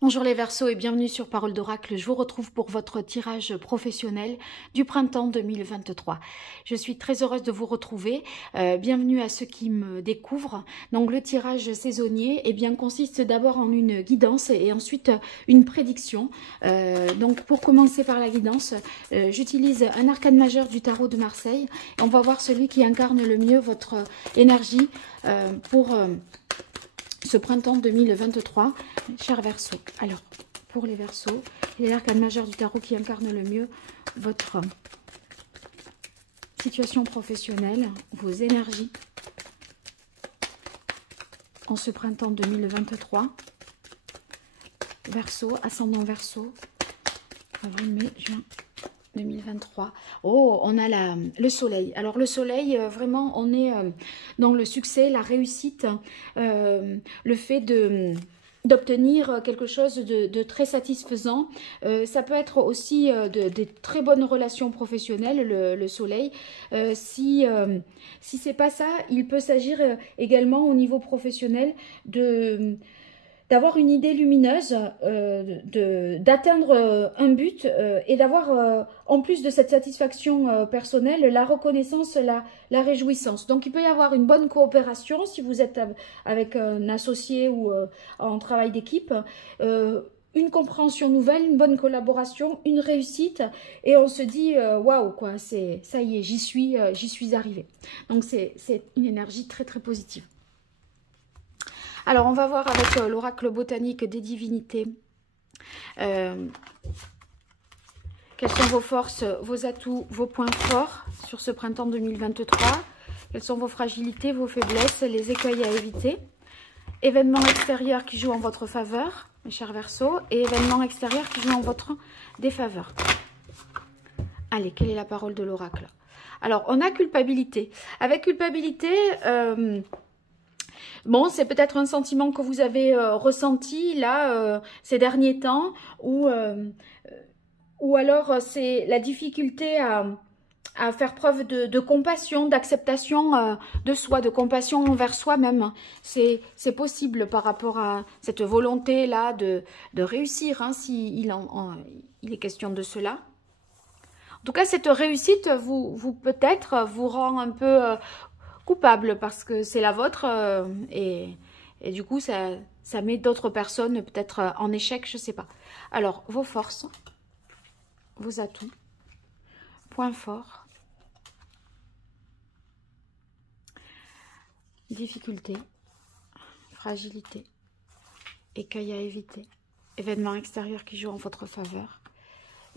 Bonjour les Verseaux et bienvenue sur Parole d'Oracle. Je vous retrouve pour votre tirage professionnel du printemps 2023. Je suis très heureuse de vous retrouver. Bienvenue à ceux qui me découvrent. Donc le tirage saisonnier consiste d'abord en une guidance et ensuite une prédiction. Donc pour commencer par la guidance, j'utilise un arcane majeur du tarot de Marseille. Et on va voir celui qui incarne le mieux votre énergie pour ce printemps 2023, chers Verseaux. Alors, pour les Verseaux, il est l'arcane majeur du tarot qui incarne le mieux votre situation professionnelle, vos énergies en ce printemps 2023. Verseau, ascendant Verseau, avril, mai, juin 2023. Oh, on a le soleil. Alors le soleil, vraiment, on est dans le succès, la réussite, le fait d'obtenir quelque chose de très satisfaisant. Ça peut être aussi de très bonnes relations professionnelles, le soleil. Si c'est pas ça, il peut s'agir également au niveau professionnel d'avoir une idée lumineuse, d'atteindre un but et d'avoir, en plus de cette satisfaction personnelle, la reconnaissance, la réjouissance. Donc, il peut y avoir une bonne coopération si vous êtes avec un associé ou en travail d'équipe, une compréhension nouvelle, une bonne collaboration, une réussite et on se dit waouh, quoi, ça y est, j'y suis arrivée. Donc, c'est une énergie très, très positive. Alors, on va voir avec l'oracle botanique des divinités. Quelles sont vos forces, vos atouts, vos points forts sur ce printemps 2023? Quelles sont vos fragilités, vos faiblesses, les écueils à éviter? Événements extérieurs qui jouent en votre faveur, mes chers Verseaux, et événements extérieurs qui jouent en votre défaveur. Allez, quelle est la parole de l'oracle? Alors, on a culpabilité. Avec culpabilité... bon, c'est peut-être un sentiment que vous avez ressenti là ces derniers temps ou alors c'est la difficulté à faire preuve de compassion, d'acceptation de soi, de compassion envers soi-même. C'est possible par rapport à cette volonté-là de réussir, hein, s'il il est question de cela. En tout cas, cette réussite peut-être vous rend un peu... coupable parce que c'est la vôtre et du coup ça met d'autres personnes peut-être en échec, je sais pas. Alors vos forces, vos atouts, points forts, difficultés, fragilité, écueils à éviter, événements extérieurs qui jouent en votre faveur,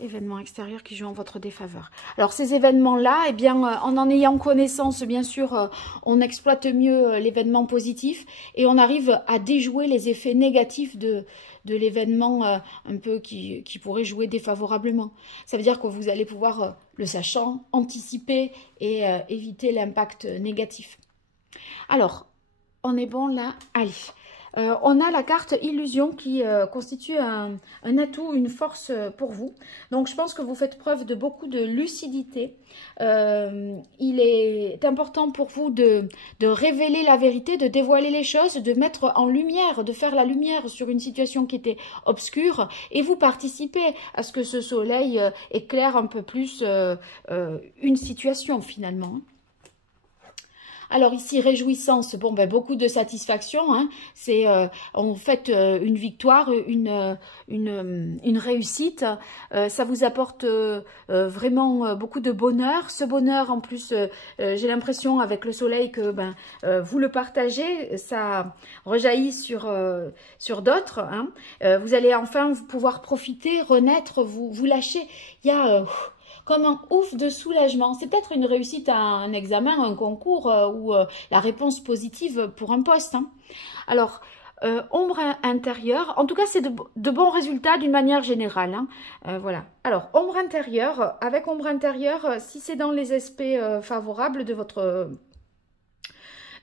événements extérieurs qui jouent en votre défaveur. Alors ces événements-là, eh bien, en ayant connaissance, bien sûr, on exploite mieux l'événement positif et on arrive à déjouer les effets négatifs de l'événement un peu qui pourrait jouer défavorablement. Ça veut dire que vous allez pouvoir, le sachant, anticiper et éviter l'impact négatif. Alors, on est bon là? Allez. On a la carte illusion qui constitue un atout, une force pour vous. Donc je pense que vous faites preuve de beaucoup de lucidité. Il est important pour vous de révéler la vérité, de dévoiler les choses, de mettre en lumière, de faire la lumière sur une situation qui était obscure. Et vous participez à ce que ce soleil éclaire un peu plus une situation finalement. Alors ici, réjouissance, bon, ben, beaucoup de satisfaction, hein. C'est en fait une victoire, une réussite. Ça vous apporte vraiment beaucoup de bonheur. Ce bonheur, en plus, j'ai l'impression avec le soleil que vous le partagez, ça rejaillit sur d'autres. Hein. Vous allez enfin pouvoir profiter, renaître, vous lâcher. Il y a... comme un ouf de soulagement. C'est peut-être une réussite à un examen, un concours ou la réponse positive pour un poste. Hein. Alors, ombre intérieure, en tout cas, c'est de bons résultats d'une manière générale. Hein. Voilà. Alors, ombre intérieure, avec ombre intérieure, si c'est dans les aspects favorables de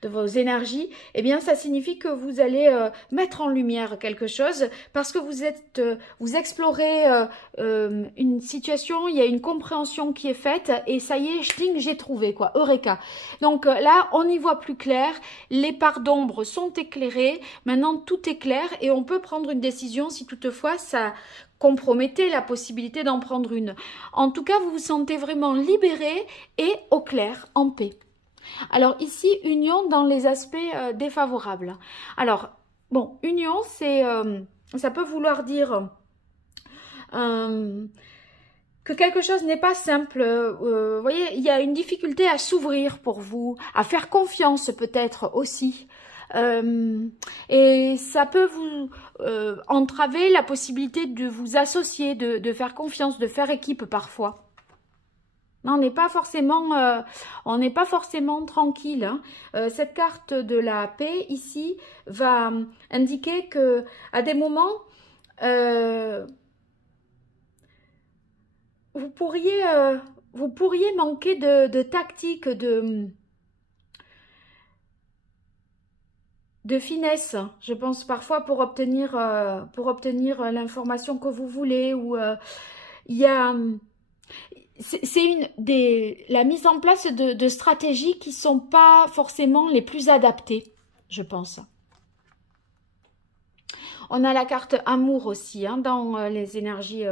vos énergies, eh bien ça signifie que vous allez mettre en lumière quelque chose parce que vous explorez une situation, il y a une compréhension qui est faite et ça y est, j'ai trouvé quoi, Eureka. Donc là, on y voit plus clair, les parts d'ombre sont éclairées, maintenant tout est clair et on peut prendre une décision si toutefois ça compromettait la possibilité d'en prendre une. En tout cas, vous vous sentez vraiment libéré et au clair, en paix. Alors ici, union dans les aspects défavorables. Alors, bon, union, c'est, ça peut vouloir dire que quelque chose n'est pas simple. Vous voyez, il y a une difficulté à s'ouvrir pour vous, à faire confiance peut-être aussi. Et ça peut vous entraver la possibilité de vous associer, de faire confiance, de faire équipe parfois. On n'est pas forcément tranquille. Hein. Cette carte de la paix ici va indiquer que à des moments vous pourriez manquer de tactique, de finesse, je pense parfois pour obtenir l'information que vous voulez, ou il y a la mise en place de stratégies qui sont pas forcément les plus adaptées, je pense. On a la carte amour aussi, hein, dans les énergies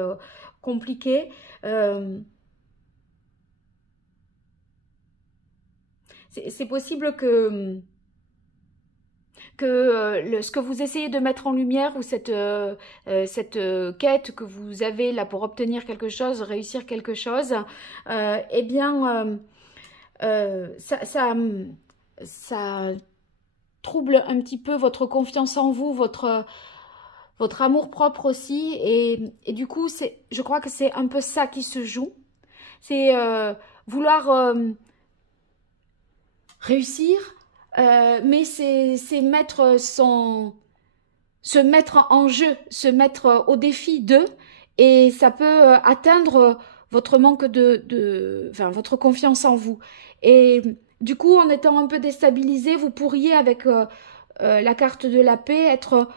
compliquées. C'est possible que ce que vous essayez de mettre en lumière ou cette quête que vous avez là pour obtenir quelque chose, réussir quelque chose, eh bien, ça trouble un petit peu votre confiance en vous, votre amour-propre aussi. Et du coup, je crois que c'est un peu ça qui se joue. C'est vouloir réussir, mais c'est se mettre en jeu, se mettre au défi d'eux, et ça peut atteindre votre manque enfin, votre confiance en vous. Et du coup, en étant un peu déstabilisé, vous pourriez, avec la carte de la paix, être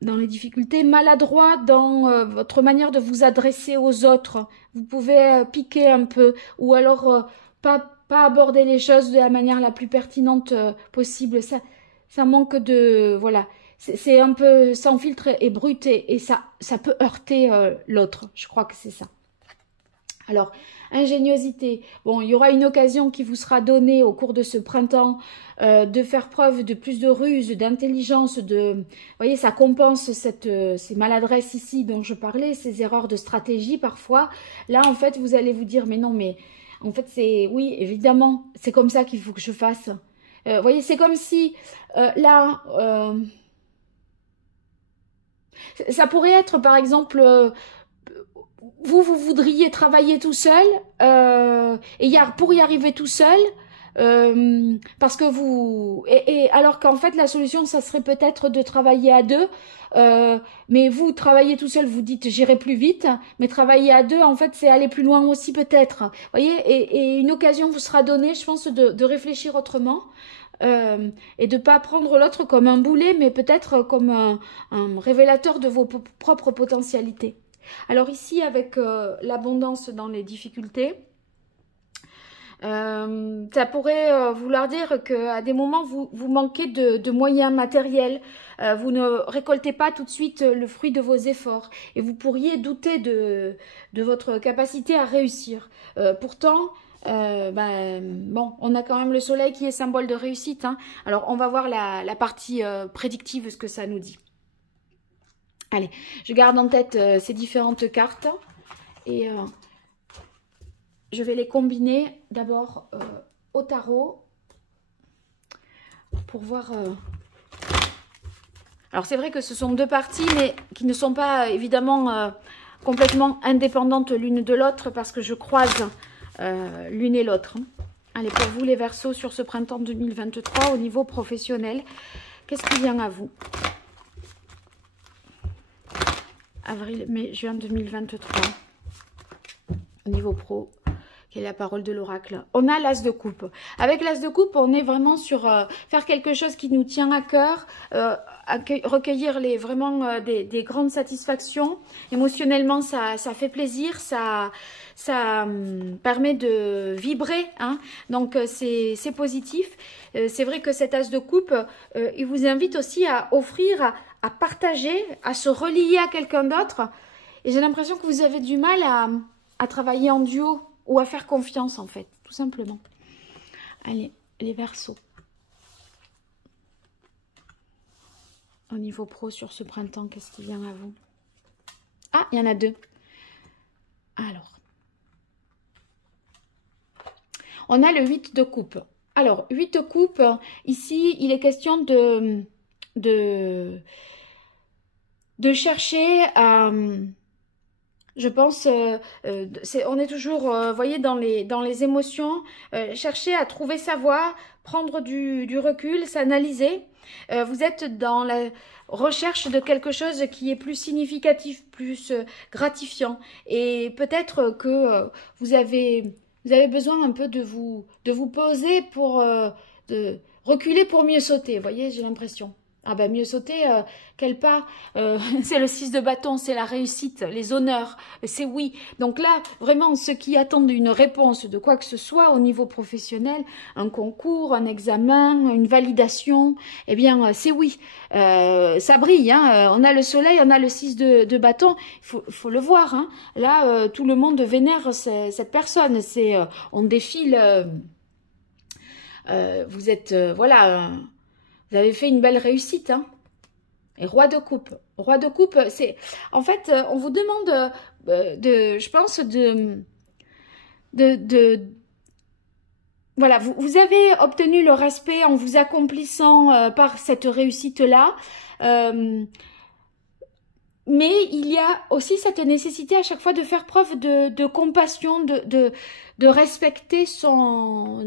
dans les difficultés, maladroit dans votre manière de vous adresser aux autres. Vous pouvez piquer un peu, ou alors pas aborder les choses de la manière la plus pertinente possible. Ça manque de... Voilà. C'est un peu sans filtre et brut, et ça peut heurter l'autre. Je crois que c'est ça. Alors, ingéniosité. Bon, il y aura une occasion qui vous sera donnée au cours de ce printemps de faire preuve de plus de ruse, d'intelligence, vous voyez, ça compense ces maladresses ici dont je parlais, ces erreurs de stratégie parfois. Là, en fait, vous allez vous dire, mais non, mais en fait, oui, évidemment, c'est comme ça qu'il faut que je fasse. Vous voyez, c'est comme si, là, ça pourrait être, par exemple... vous voudriez travailler tout seul, et pour y arriver tout seul, parce que alors qu'en fait la solution ça serait peut-être de travailler à deux, mais vous travaillez tout seul, vous dites j'irai plus vite, mais travailler à deux en fait c'est aller plus loin aussi peut-être, voyez, et une occasion vous sera donnée, je pense, de réfléchir autrement. Et de ne pas prendre l'autre comme un boulet, mais peut-être comme un révélateur de vos propres potentialités. Alors ici, avec l'abondance dans les difficultés, ça pourrait vouloir dire qu'à des moments, vous manquez de moyens matériels, vous ne récoltez pas tout de suite le fruit de vos efforts, et vous pourriez douter de votre capacité à réussir. Pourtant, bon, on a quand même le soleil qui est symbole de réussite, hein. Alors, on va voir la partie prédictive, ce que ça nous dit. Allez, je garde en tête ces différentes cartes et je vais les combiner d'abord au tarot pour voir... Alors, c'est vrai que ce sont deux parties, mais qui ne sont pas évidemment complètement indépendantes l'une de l'autre parce que je croise l'une et l'autre. Allez, pour vous les Verseaux sur ce printemps 2023 au niveau professionnel, qu'est-ce qui vient à vous ? Avril, mai, juin 2023. Au niveau pro, Quelle est la parole de l'oracle? On a l'as de coupe. Avec l'as de coupe, on est vraiment sur faire quelque chose qui nous tient à cœur, recueillir vraiment des grandes satisfactions. Émotionnellement, ça fait plaisir, ça permet de vibrer, hein. Donc c'est positif. C'est vrai que cet as de coupe, il vous invite aussi à offrir, à partager, à se relier à quelqu'un d'autre. Et j'ai l'impression que vous avez du mal à travailler en duo ou à faire confiance, en fait, tout simplement. Allez, les Verseaux. Au niveau pro, sur ce printemps, qu'est-ce qui vient à vous? Ah, il y en a deux. Alors, on a le 8 de coupe. Alors, 8 de coupe, ici, il est question de chercher à... Je pense, on est toujours, vous voyez, dans les émotions, chercher à trouver sa voie, prendre du recul, s'analyser. Vous êtes dans la recherche de quelque chose qui est plus significatif, plus gratifiant. Et peut-être que vous avez besoin un peu de vous poser pour de reculer pour mieux sauter. Vous voyez, j'ai l'impression. Ah ben mieux sauter, quel pas, c'est le 6 de bâton, c'est la réussite, les honneurs, c'est oui. Donc là, vraiment, ceux qui attendent une réponse de quoi que ce soit au niveau professionnel, un concours, un examen, une validation, eh bien, c'est oui. Ça brille, hein. On a le soleil, on a le 6 de bâton, il faut le voir. Hein. Là, tout le monde vénère cette personne. On défile, vous êtes, voilà... Vous avez fait une belle réussite, hein. Et roi de coupe. Roi de coupe, c'est... En fait, on vous demande je pense, voilà, vous avez obtenu le respect en vous accomplissant par cette réussite-là. Mais il y a aussi cette nécessité à chaque fois de faire preuve de compassion, de respecter son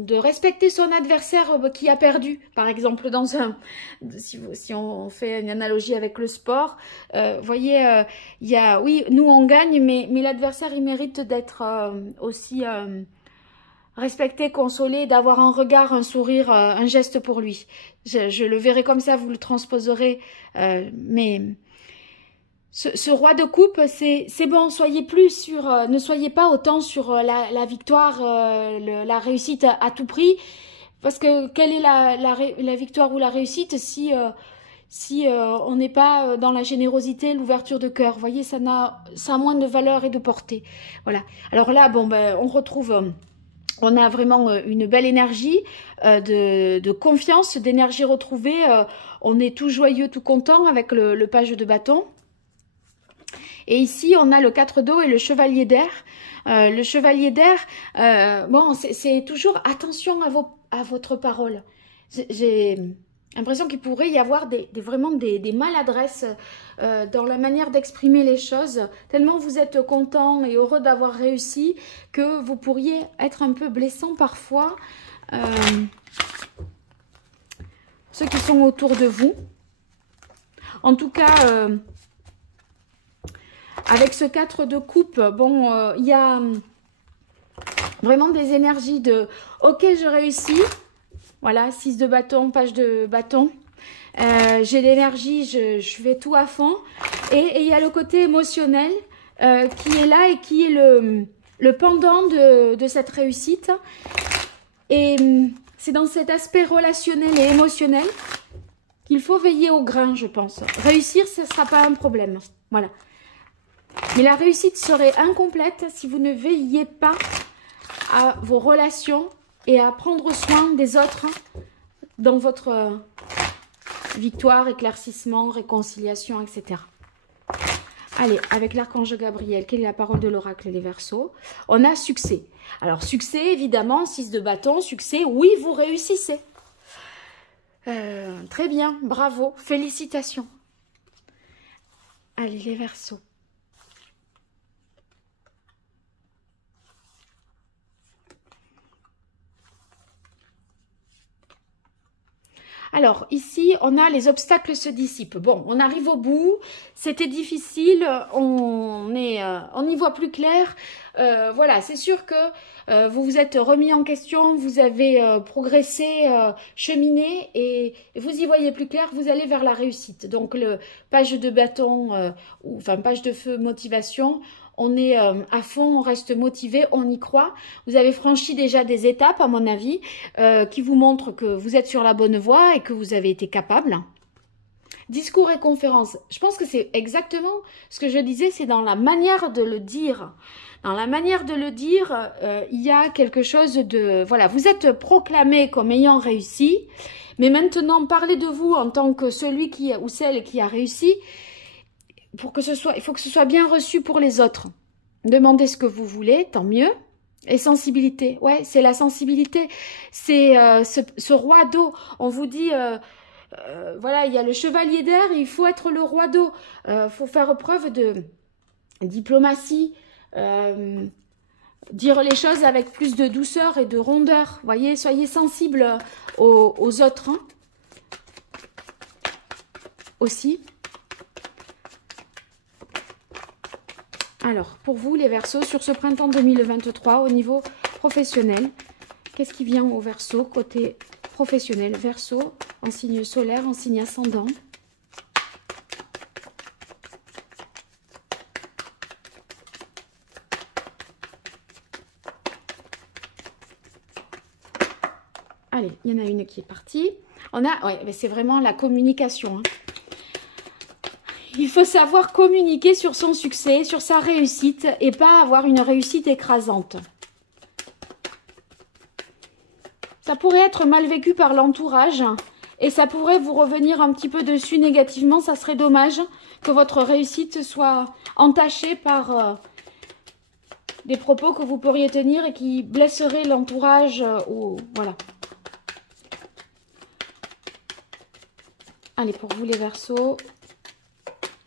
adversaire qui a perdu. Par exemple, si on fait une analogie avec le sport, voyez, il y a, oui, nous on gagne, mais l'adversaire il mérite d'être aussi respecté, consolé, d'avoir un regard, un sourire, un geste pour lui. Je le verrai comme ça, vous le transposerez, mais ce roi de coupe, c'est bon, soyez plus sur, ne soyez pas autant sur la victoire, la réussite à tout prix, parce que quelle est la victoire ou la réussite si on n'est pas dans la générosité, l'ouverture de cœur. Vous voyez, ça a moins de valeur et de portée. Voilà. Alors là, bon, ben, on retrouve... on a vraiment une belle énergie de confiance, d'énergie retrouvée. On est tout joyeux, tout content avec le page de bâton. Et ici, on a le 4 d'eau et le chevalier d'air. Le chevalier d'air, bon, c'est toujours attention à votre parole. J'ai l'impression qu'il pourrait y avoir vraiment des maladresses dans la manière d'exprimer les choses. Tellement vous êtes content et heureux d'avoir réussi que vous pourriez être un peu blessant parfois. Ceux qui sont autour de vous. En tout cas... avec ce 4 de coupe, bon, il y a vraiment des énergies de « Ok, je réussis ». Voilà, 6 de bâton, page de bâton. J'ai l'énergie, je vais tout à fond. Et il y a le côté émotionnel qui est là et qui est le pendant de cette réussite. Et c'est dans cet aspect relationnel et émotionnel qu'il faut veiller au grain, je pense. Réussir, ce ne sera pas un problème. Voilà. Mais la réussite serait incomplète si vous ne veilliez pas à vos relations et à prendre soin des autres dans votre victoire, éclaircissement, réconciliation, etc. Allez, avec l'archange Gabriel, quelle est la parole de l'oracle des Verseaux? On a succès. Alors, succès, évidemment, 6 de bâton, succès, oui, vous réussissez. Très bien, bravo, félicitations. Allez, les Verseaux. Alors, ici, on a les obstacles se dissipent. Bon, on arrive au bout. C'était difficile. On y voit plus clair. Voilà, c'est sûr que vous vous êtes remis en question. Vous avez progressé, cheminé et vous y voyez plus clair. Vous allez vers la réussite. Donc, le page de bâton, enfin, page de feu motivation. On est à fond, on reste motivé, on y croit. Vous avez franchi déjà des étapes, à mon avis, qui vous montrent que vous êtes sur la bonne voie et que vous avez été capable. Discours et conférences. Je pense que c'est exactement ce que je disais, c'est dans la manière de le dire. Dans la manière de le dire, il y a quelque chose de... Voilà, vous êtes proclamé comme ayant réussi, mais maintenant, parlez de vous en tant que celui qui ou celle qui a réussi. Pour que ce soit, il faut que ce soit bien reçu pour les autres. Demandez ce que vous voulez, tant mieux. Et sensibilité, ouais, c'est la sensibilité. C'est ce roi d'eau. On vous dit, voilà, il y a le chevalier d'air, il faut être le roi d'eau. Faut faire preuve de diplomatie, dire les choses avec plus de douceur et de rondeur. Voyez, soyez sensibles aux autres, hein, aussi. Alors, pour vous, les Verseaux, sur ce printemps 2023, au niveau professionnel, qu'est-ce qui vient au Verseau côté professionnel? Verseau, en signe solaire, en signe ascendant. Allez, il y en a une qui est partie. On a, ouais, c'est vraiment la communication, hein. Il faut savoir communiquer sur son succès, sur sa réussite et pas avoir une réussite écrasante. Ça pourrait être mal vécu par l'entourage et ça pourrait vous revenir un petit peu dessus négativement. Ça serait dommage que votre réussite soit entachée par des propos que vous pourriez tenir et qui blesseraient l'entourage. Voilà. Allez, pour vous les Verseaux,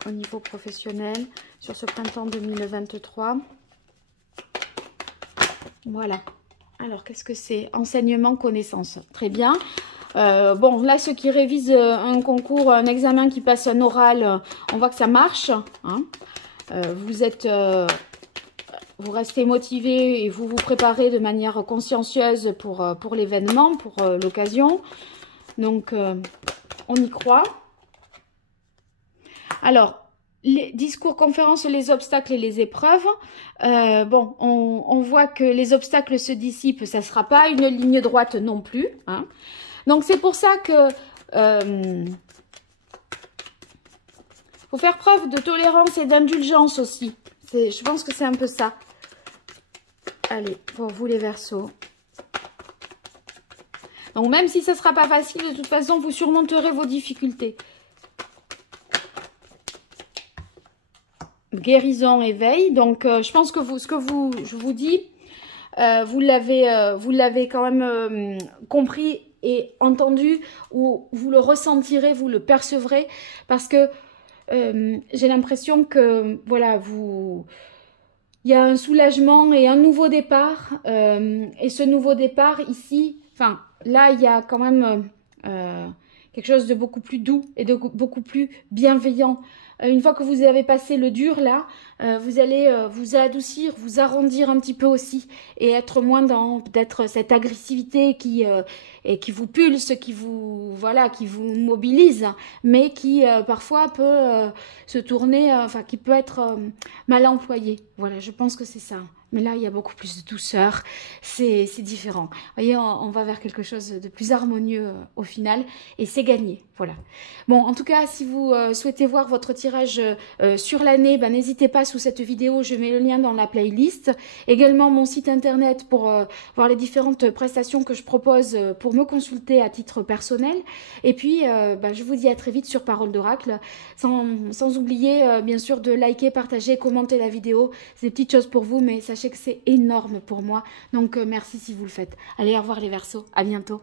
au niveau professionnel, sur ce printemps 2023. Voilà. Alors, qu'est-ce que c'est? Enseignement, connaissance. Très bien. Bon, là, ceux qui révisent un concours, un examen qui passe un oral, on voit que ça marche, hein. Vous restez motivé et vous vous préparez de manière consciencieuse pour l'événement, pour l'occasion. Donc, on y croit. Alors, les discours, conférences, les obstacles et les épreuves. Bon, on voit que les obstacles se dissipent. Ça ne sera pas une ligne droite non plus, hein. Donc, c'est pour ça que faut faire preuve de tolérance et d'indulgence aussi. Je pense que c'est un peu ça. Allez, pour vous les Verseaux. Donc, même si ce ne sera pas facile, de toute façon, vous surmonterez vos difficultés. Guérison, éveil. Donc, je pense que je vous dis, vous l'avez quand même compris et entendu, ou vous le ressentirez, vous le percevrez, parce que j'ai l'impression que, voilà, il y a un soulagement et un nouveau départ. Et ce nouveau départ, ici, enfin, là, il y a quand même quelque chose de beaucoup plus doux et de beaucoup plus bienveillant. Une fois que vous avez passé le dur, là, vous allez vous adoucir, vous arrondir un petit peu aussi et être moins dans peut-être cette agressivité qui vous pulse, qui vous mobilise, mais qui parfois peut se tourner, enfin qui peut être mal employée. Voilà, je pense que c'est ça. Mais là, il y a beaucoup plus de douceur, c'est différent. Vous voyez, on va vers quelque chose de plus harmonieux au final, et c'est gagné, voilà. Bon, en tout cas, si vous souhaitez voir votre tirage sur l'année, ben, n'hésitez pas sous cette vidéo, je mets le lien dans la playlist. Également, mon site internet pour voir les différentes prestations que je propose pour me consulter à titre personnel. Et puis, ben, je vous dis à très vite sur Parole d'Oracle, sans oublier, bien sûr, de liker, partager, commenter la vidéo. C'est des petites choses pour vous, mais sachez que c'est énorme pour moi. Donc, merci si vous le faites. Allez, au revoir les Verseaux. À bientôt.